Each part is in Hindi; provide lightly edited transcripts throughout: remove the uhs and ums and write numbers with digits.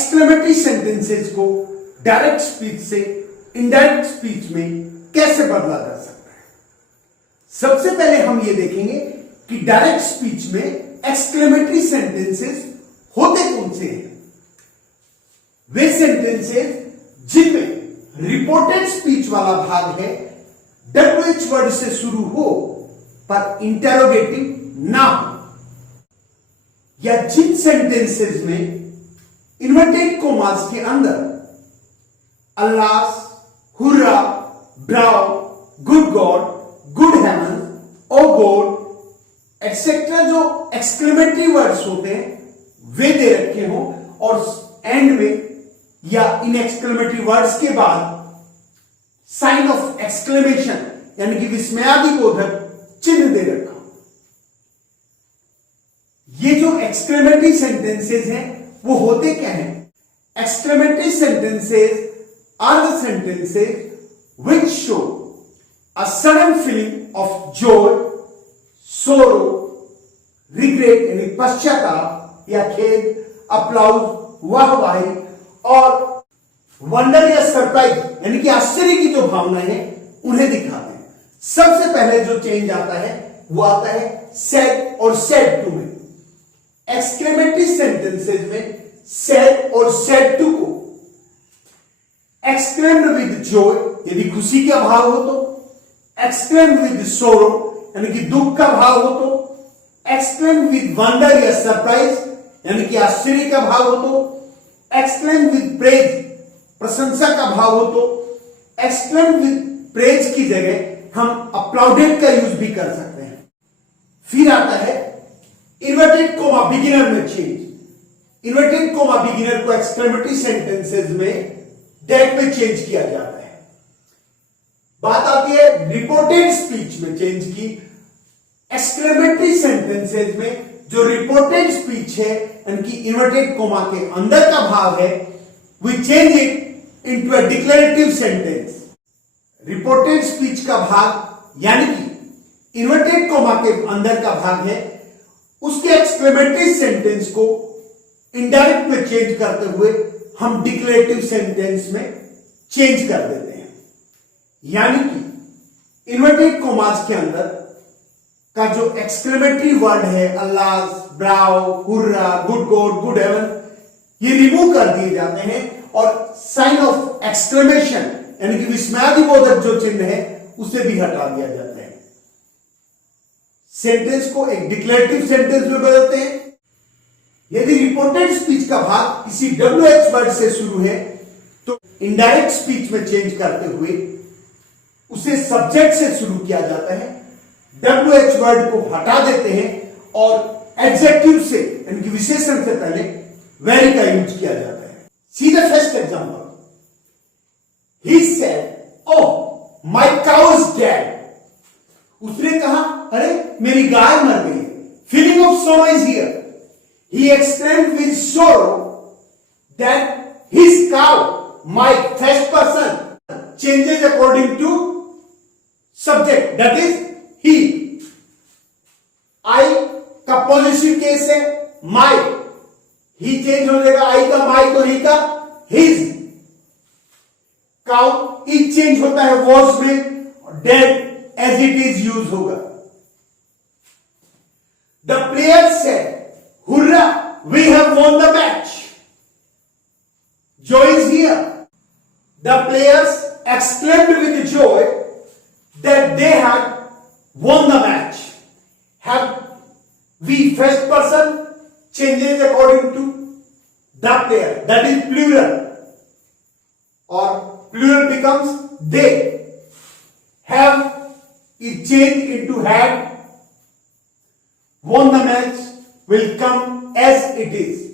एक्सक्लेमेटरी सेंटेंसेस को डायरेक्ट स्पीच से इनडायरेक्ट स्पीच में कैसे बदला जा सकता है। सबसे पहले हम ये देखेंगे कि डायरेक्ट स्पीच में एक्सक्लेमेटरी सेंटेंसेस होते कौन से हैं। वे सेंटेंसेस जिनमें रिपोर्टेड स्पीच वाला भाग है WH वर्ड से शुरू हो पर इंटेरोगेटिव ना हो, या जिन सेंटेंसेस में इन्वर्टेड कोमास के अंदर अल्लाह, हुर्रा, ब्राउ, गुड गॉड, गुड हेवन, ओ गॉड एक्सेट्रा जो एक्सक्लेमेटरी वर्ड्स होते हैं वे दे रखे हो और एंड में या इन एक्सक्लेमेटरी वर्ड्स के बाद साइन ऑफ एक्सक्लेमेशन यानी कि विस्मयादिबोधक चिन्ह दे रखा हो। ये जो एक्सक्लेमेटरी सेंटेंसेस हैं वो होते क्या हैं? Exclamatory sentences are the sentences which show a sudden feeling of joy, sorrow, regret यानी पश्चाताप या खेद, अप्लाउज, वाहवाही और वंडर या सरप्राइज यानी कि आश्चर्य की जो भावना है उन्हें दिखाते हैं। सबसे पहले जो चेंज आता है वो आता है सैड और सैड टू में। एक्सक्लेमेटरी सेंटेंसेस में सैड और सैड टू को एक्सक्लेम्ड विद जॉय यदि खुशी का भाव हो तो, एक्सक्लेम्ड विद सोरो यानी कि दुख का भाव हो तो, एक्सक्लेम्ड विद वंडर या सरप्राइज यानी कि आश्चर्य का भाव हो तो, एक्सक्लेम्ड विद प्रेज प्रशंसा का भाव हो तो, एक्सक्लेम्ड विद प्रेज की जगह हम अप्लाउडेड का यूज भी कर सकते हैं। फिर आता है इन्वर्टेड कोमा बिगिनर में चेंज। इन्वर्टेड कोमा बिगिनर को एक्सक्लेमेटरी सेंटेंसेस में डेट में चेंज किया जाता है। बात आती है रिपोर्टेड स्पीच में चेंज की। एक्सक्लेमेटरी सेंटेंसेस में जो रिपोर्टेड स्पीच है यानी कि इन्वर्टेड कोमा के अंदर का भाव है we change it into a declarative sentence. Reported speech का भाग यानी कि इन्वर्टेड कोमा के अंदर का भाग है उसके एक्सक्लेमेटरी सेंटेंस को इनडायरेक्ट में चेंज करते हुए हम डिक्लेरेटिव सेंटेंस में चेंज कर देते हैं। यानी कि इन्वर्टेड कोमास के अंदर का जो एक्सक्लेमेटरी वर्ड है alas, bravo, hurrah, good God, good heaven ये रिमूव कर दिए जाते हैं और साइन ऑफ एक्सक्लेमेशन यानी कि विस्मयादिबोधक जो चिन्ह है उसे भी हटा दिया जाता है। सेंटेंस को एक डिक्लेरेटिव सेंटेंस में बदलते हैं। यदि रिपोर्टेड स्पीच का भाग किसी WH वर्ड से शुरू है तो इनडायरेक्ट स्पीच में चेंज करते हुए उसे सब्जेक्ट से शुरू किया जाता है। WH वर्ड को हटा देते हैं और एडजेक्टिव से यानी कि विशेषण से पहले वेरी का यूज किया जाता है। See the first example. He said, "Oh, my cow is dead." उसने कहा, अरे मेरी गाय मर गई। Feeling of sorrow is here. He exclaimed with sorrow that his cow, my first person, changes according to subject, that is he. I का पॉजिटिव केस है my, he चेंज हो जाएगा I का my तो he का his. काउ इज चेंज होता है वॉज में और dead as it is use होगा। The player said, hurrah, we have won the match. Joy is here. The players exclaimed with joy that they had won the match. Have we first person changes according to the player, that is plural, और plural becomes they. Have is changed into had. Won the match will come as it is.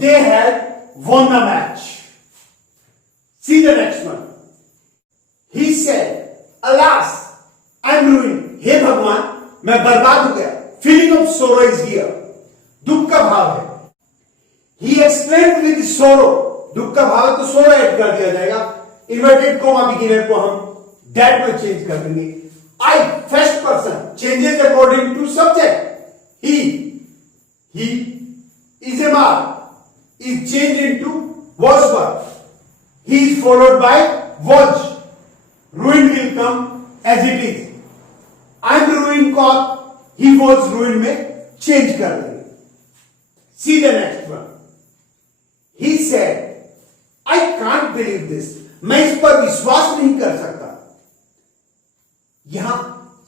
They had won the match. See the next one. He said, "Alas, I am ruined." हे भगवान, मैं बर्बाद हो गया। Feeling of sorrow is here. दुख का भाव है। He exclaimed with sorrow. दुख का भाव तो सोरो ऐड कर दिया जाएगा। इन्वर्टेड कोमा बिगिनर को हम दैट में चेंज कर देंगे। I first person changes according to subject. He is a मार, is changed into was verb. He is followed by was. Ruined will come as it is. I am ruined को आप he was ruined में चेंज कर देंगे. See the next one. He said, I can't believe this. मैं इस पर विश्वास नहीं कर सकता. यहां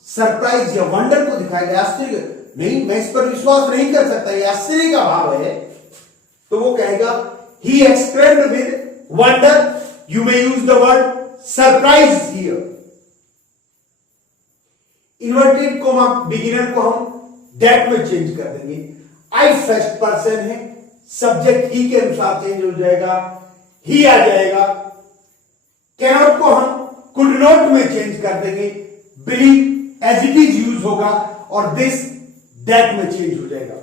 सरप्राइज या वंडर को दिखाया गया, आश्चर्य नहीं, मैं इस पर विश्वास नहीं कर सकता, यह आश्चर्य का भाव है. तो वो कहेगा he exclaimed with wonder. You may use the word surprise here. Inverted comma beginner को हम दैट में चेंज कर देंगे. आई फर्स्ट पर्सन है, सब्जेक्ट ही के अनुसार चेंज हो जाएगा, ही आ जाएगा. कैनॉट को हम कुड नॉट में चेंज कर देंगे. Believe as it is use होगा और दिस दैट में चेंज हो जाएगा.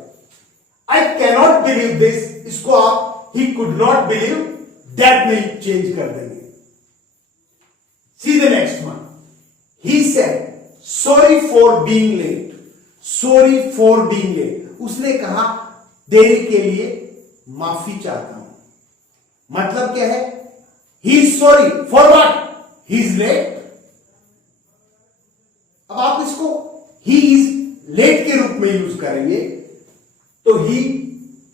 आई कैनॉट बिलीव दिस, इसको आप ही कुड नॉट बिलीव दैट में चेंज कर देंगे. See the next one. He said sorry for being late. Sorry for being late, उसने कहा देरी के लिए माफी चाहता हूं. मतलब क्या है? He is sorry for what? He is late. अब आप इसको ही इज लेट के रूप में यूज करेंगे तो he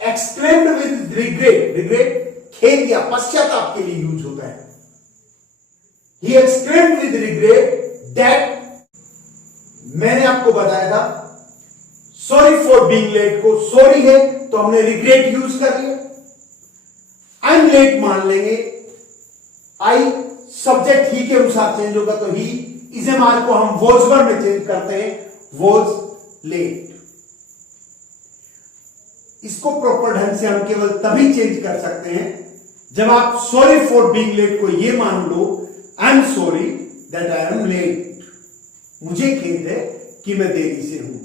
exclaimed with regret. Regret खेद या पश्चाताप के लिए यूज होता है. He exclaimed with regret that, मैंने आपको बताया था सॉरी फॉर बीइंग लेट को सॉरी है तो हमने रिग्रेट यूज कर लिया. आई एम लेट मान लेंगे. आई सब्जेक्ट ही के अनुसार चेंज होगा तो ही इस एमआर को हम वॉज वर्ब में चेंज करते हैं, वॉज लेट. इसको प्रॉपर ढंग से हम केवल तभी चेंज कर सकते हैं जब आप सॉरी फॉर बीइंग लेट को ये मान लो I am sorry that I am late. मुझे खेद है कि मैं देरी से हूं.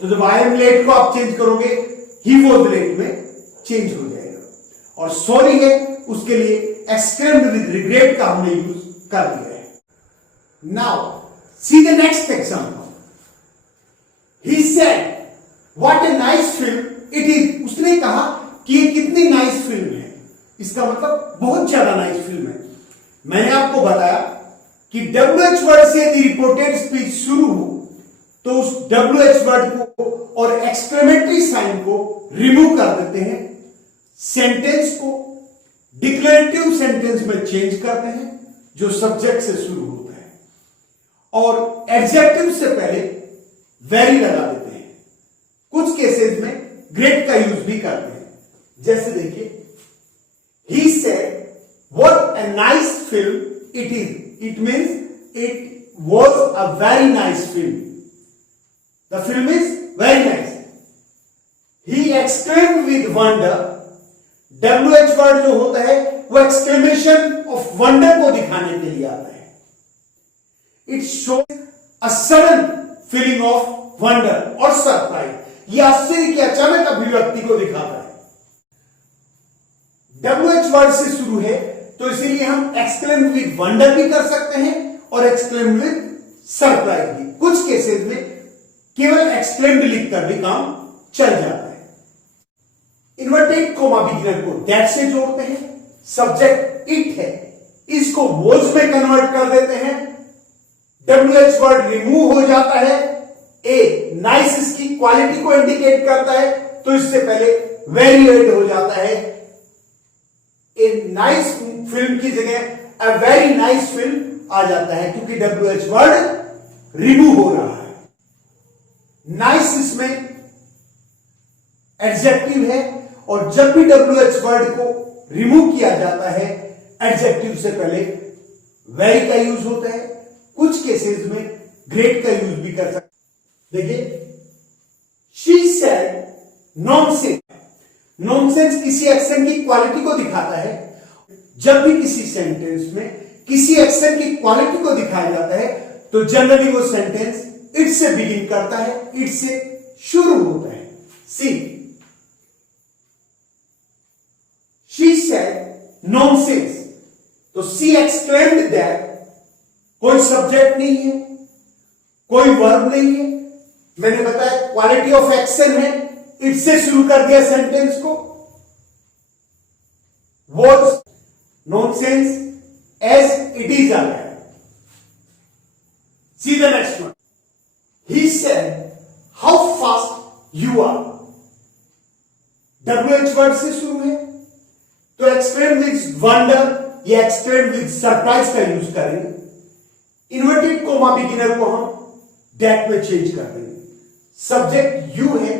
तो जब आई एम लेट को आप चेंज करोगे ही वॉज लेट में चेंज हो जाएगा. और सॉरी है उसके लिए एक्सक्लेम्ड विद रिग्रेट का हमने यूज कर दिया है. Now see the next example. He said what a nice film it is. उसने कहा कि ये कितनी नाइस फिल्म है. इसका मतलब बहुत ज्यादा नाइस फिल्म है. मैंने आपको बताया कि WH वर्ड से यदि रिपोर्टेड स्पीच शुरू हो तो उस WH वर्ड को और एक्सक्लेमेटरी साइन को रिमूव कर देते हैं. सेंटेंस को डिक्लेरेटिव सेंटेंस में चेंज करते हैं जो सब्जेक्ट से शुरू होता है और एडजेक्टिव से पहले वेरी लगा देते हैं. कुछ केसेस में ग्रेट का यूज भी करते हैं. जैसे देखिए he said what a nice film it is. It means it was a very nice film. The film is very nice. He exclaimed with wonder. WH word जो होता है वो exclamation of wonder को दिखाने के लिए आता है. It shows a sudden feeling of wonder or surprise. यह आश्चर्य की अचानक अभिव्यक्ति को दिखाता है. WH word से शुरू है तो इसीलिए हम एक्सक्लेम विद वंडर भी कर सकते हैं और एक्सक्लेम विद सरप्राइज भी. कुछ केसेस में केवल एक्सक्लेम्ड लिखकर भी काम चल जाता है. इन्वर्टेड कोमा बिगिनर को दैट से जोड़ते हैं. सब्जेक्ट इट है, इसको वॉज में कन्वर्ट कर देते हैं. WH वर्ड रिमूव हो जाता है. ए नाइस इसकी क्वालिटी को इंडिकेट करता है तो इससे पहले वेरी एड हो जाता है. ए नाइस फिल्म की जगह अ वेरी नाइस फिल्म आ जाता है क्योंकि WH वर्ड रिमूव हो रहा है. नाइस इसमें एडजेक्टिव है और जब भी WH वर्ड को रिमूव किया जाता है एडजेक्टिव से पहले वेरी का यूज होता है. कुछ केसेस में ग्रेट का यूज भी कर सकते. देखिए शी सेड नॉनसेंस. नॉनसेंस किसी एक्शन की क्वालिटी को दिखाता है. जब भी किसी सेंटेंस में किसी एक्शन की क्वालिटी को दिखाया जाता है तो जनरली वो सेंटेंस इट से बिगिन करता है, इट से शुरू होता है. सी शी सेड नॉनसेंस तो सी एक्सक्लेम्ड दैट. कोई सब्जेक्ट नहीं है, कोई वर्ब नहीं है. मैंने बताया क्वालिटी ऑफ एक्शन है, इट से शुरू कर दिया सेंटेंस को. Words nonsense as it is आ गया। See the next one. He said how fast you are. WH word से शुरू है तो एक्सक्लेम विद वंडर या एक्सक्लेम विद सरप्राइज का यूज करेंगे। इन्वर्टेड कोमा बिगिनर को हम दैट में चेंज कर देंगे। सब्जेक्ट यू है,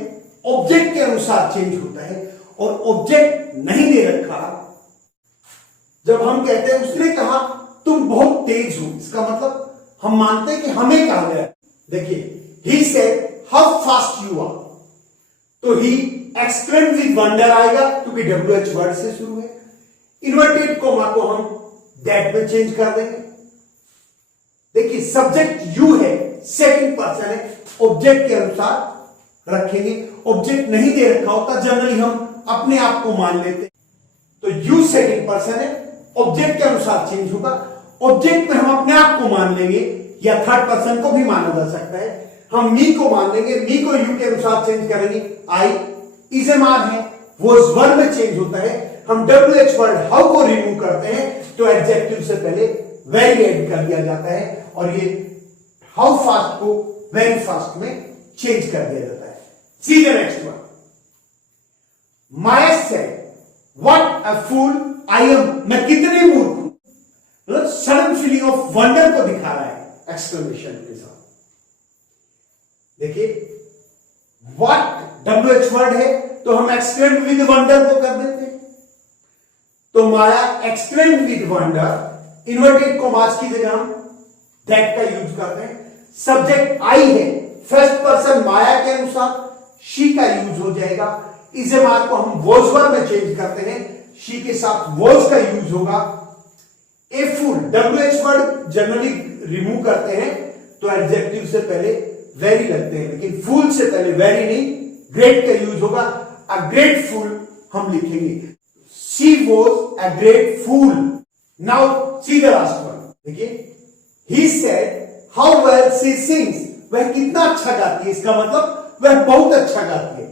ऑब्जेक्ट के अनुसार चेंज होता है और ऑब्जेक्ट नहीं दे रखा। जब हम कहते हैं उसने कहा तुम बहुत तेज हो, इसका मतलब हम मानते हैं कि हमें कहा गया। देखिए he said how fast you are, तो ही एक्सक्लेम विद वंडर आएगा क्योंकि WH वर्ड से शुरू है। इन्वर्टेड कोमा को हम दैट में चेंज कर देंगे। देखिए सब्जेक्ट यू है, सेकंड पर्सन है, ऑब्जेक्ट के अनुसार रखेंगे। ऑब्जेक्ट नहीं दे रखा होता जनरली हम अपने आप को मान लेते, तो यू सेकंड पर्सन है, ऑब्जेक्ट के अनुसार चेंज होगा। ऑब्जेक्ट में हम अपने आप को मान लेंगे या थर्ड पर्सन को भी माना जा सकता है। हम मी को मान लेंगे, मी को यू के अनुसार चेंज करेंगे। आई इज ए मान है, वो इस वर्ड में चेंज होता है। हम WH वर्ड हाउ को रिमूव करते हैं तो एडजेक्टिव से पहले वेरी ऐड कर दिया जाता है और ये हाउ फास्ट को वेरी फास्ट में चेंज कर दिया जाता है। See the next one. Maya said what a fool I am, मैं कितने मूर्ख हूं। मतलब सडन फीलिंग ऑफ वंडर को दिखा रहा है एक्सक्लेमेशन के साथ। देखिए व्हाट WH वर्ड है तो हम एक्सक्लेम विद वंडर को कर देते हैं। तो माया exclaim with wonder, inverted commas की जगह हम दैट का यूज करते हैं। सब्जेक्ट आई है, फर्स्ट पर्सन माया के अनुसार शी का यूज हो जाएगा। इस मार को हम वॉज वर्ड में चेंज करते हैं, शी के साथ वॉज का यूज होगा। ए फूल WH वर्ड जनरली रिमूव करते हैं तो एडजेक्टिव से पहले वेरी लगते हैं, लेकिन फूल से पहले वेरी नहीं, ग्रेट का यूज होगा। अ ग्रेट फूल हम लिखेंगे। She was a great fool. Now see the last one. देखिए he said how well she sings, वह कितना अच्छा गाती है, इसका मतलब वह बहुत अच्छा गाती है।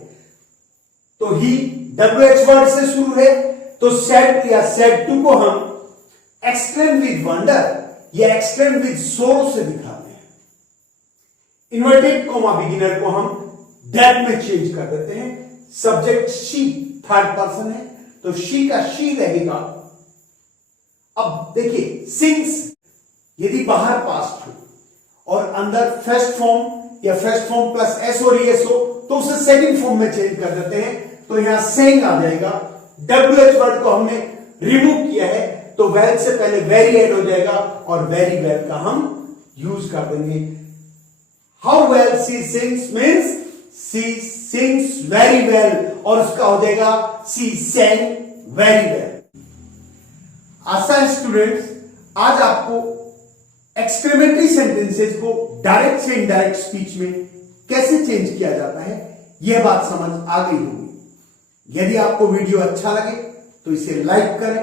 तो ही WH वर्ड से शुरू है तो सेड या सेड टू को हम एक्सक्लेम विद वंडर या एक्सक्लेम विद सोरो से दिखाते हैं। इन्वर्टेड कोमा बिगिनर को हम दैट में चेंज कर देते हैं। सब्जेक्ट शी थर्ड पर्सन है तो शी का शी रहेगा। अब देखिए सिंग्स यदि बाहर पास्ट हो और अंदर फर्स्ट फॉर्म या फर्स्ट फॉर्म प्लस एस और एस हो तो उसे सेकंड फॉर्म में चेंज कर देते हैं, तो यहां सेंग आ जाएगा। WH वर्ड को हमने रिमूव किया है तो वेल से पहले वेरी ऐड हो जाएगा और वेरी वेल का हम यूज कर देंगे। How well she sings means she sings very well और उसका हो जाएगा शी sang वेरी वेल। आशा है स्टूडेंट्स आज आपको एक्सक्लेमेटरी सेंटेंसेस को डायरेक्ट से इनडायरेक्ट स्पीच में कैसे चेंज किया जाता है यह बात समझ आ गई होगी। यदि आपको वीडियो अच्छा लगे तो इसे लाइक करें,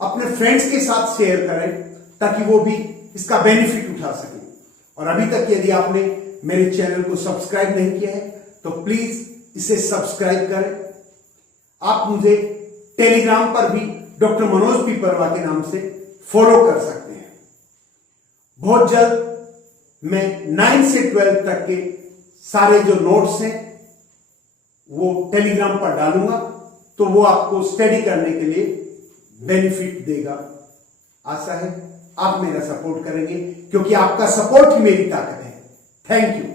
अपने फ्रेंड्स के साथ शेयर करें ताकि वो भी इसका बेनिफिट उठा सकें। और अभी तक यदि आपने मेरे चैनल को सब्सक्राइब नहीं किया है तो प्लीज इसे सब्सक्राइब करें। आप मुझे टेलीग्राम पर भी डॉक्टर मनोज पीपरवा के नाम से फॉलो कर सकते हैं। बहुत जल्द मैं 9 से 12 तक के सारे जो नोट्स हैं वो टेलीग्राम पर डालूंगा, तो वो आपको स्टडी करने के लिए बेनिफिट देगा। आशा है आप मेरा सपोर्ट करेंगे क्योंकि आपका सपोर्ट ही मेरी ताकत है। Thank you.